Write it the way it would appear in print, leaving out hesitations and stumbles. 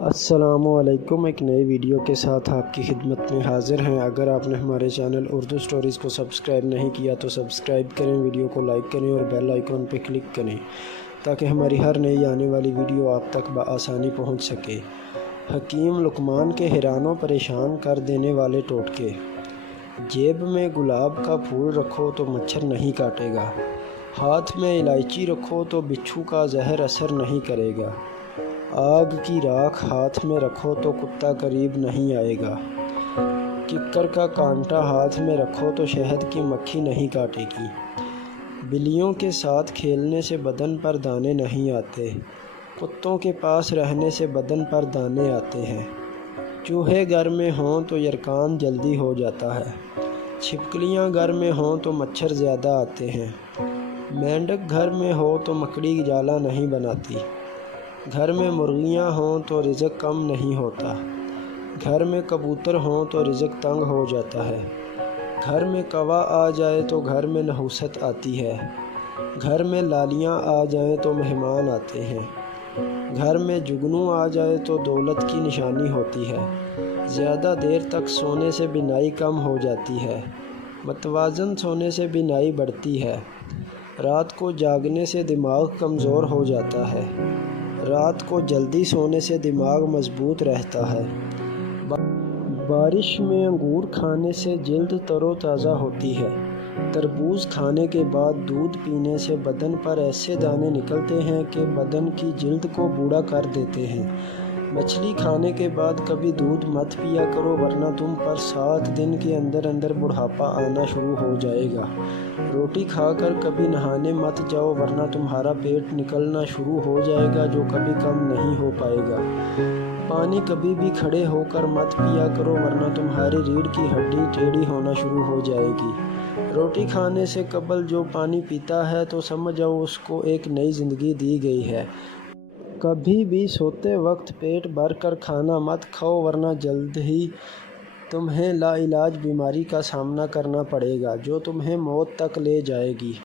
السلام علیکم، ایک نئی ویڈیو کے ساتھ آپ کی خدمت میں حاضر ہیں۔ اگر آپ نے ہمارے چینل اردو سٹوریز کو سبسکرائب نہیں کیا تو سبسکرائب کریں، ویڈیو کو لائک کریں اور بیل آئیکن پہ کلک کریں تاکہ ہماری ہر نئی آنے والی ویڈیو آپ تک بآسانی پہنچ سکے۔ حکیم لقمان کے حیران و پریشان کر دینے والے ٹوٹکے۔ جیب میں گلاب کا پھول رکھو تو مچھر نہیں کاٹے گا، ہاتھ میں الائچی رکھو تو بچھو کا زہر اثر نہیں کرے گا، آگ کی راکھ ہاتھ میں رکھو تو کتا قریب نہیں آئے گا، ککر کا کانٹا ہاتھ میں رکھو تو شہد کی مکھی نہیں کاٹے گی، بلیوں کے ساتھ کھیلنے سے بدن پر دانے نہیں آتے، کتوں کے پاس رہنے سے بدن پر دانے آتے ہیں، چوہے گھر میں ہوں تو یرقان جلدی ہو جاتا ہے، چھپکلیاں گھر میں ہوں تو مچھر زیادہ آتے ہیں، مینڈک گھر میں ہو تو مکڑی جالا نہیں بناتی، گھر میں مرغیاں ہوں تو رزق کم نہیں ہوتا، گھر میں کبوتر ہوں تو رزق تنگ ہو جاتا ہے، گھر میں کوا آ جائے تو گھر میں نحوست آتی ہے، گھر میں لالیاں آ جائیں تو مہمان آتے ہیں، گھر میں جگنو آ جائے تو دولت کی نشانی ہوتی ہے، زیادہ دیر تک سونے سے بینائی کم ہو جاتی ہے، متوازن سونے سے بینائی بڑھتی ہے، رات کو جاگنے سے دماغ کمزور ہو جاتا ہے، رات کو جلدی سونے سے دماغ مضبوط رہتا ہے، بارش میں انگور کھانے سے جلد تر و تازہ ہوتی ہے، تربوز کھانے کے بعد دودھ پینے سے بدن پر ایسے دانے نکلتے ہیں کہ بدن کی جلد کو بوڑھا کر دیتے ہیں، مچھلی کھانے کے بعد کبھی دودھ مت پیا کرو ورنہ تم پر 7 دن کے اندر اندر بڑھاپا آنا شروع ہو جائے گا، روٹی کھا کر کبھی نہانے مت جاؤ ورنہ تمہارا پیٹ نکلنا شروع ہو جائے گا جو کبھی کم نہیں ہو پائے گا، پانی کبھی بھی کھڑے ہو کر مت پیا کرو ورنہ تمہاری ریڑھ کی ہڈی ٹیڑھی ہونا شروع ہو جائے گی، روٹی کھانے سے قبل جو پانی پیتا ہے تو سمجھ جاؤ اس کو ایک نئی زندگی دی گئی ہے، کبھی بھی سوتے وقت پیٹ بھر کر کھانا مت کھاؤ ورنہ جلد ہی تمہیں لا علاج بیماری کا سامنا کرنا پڑے گا جو تمہیں موت تک لے جائے گی۔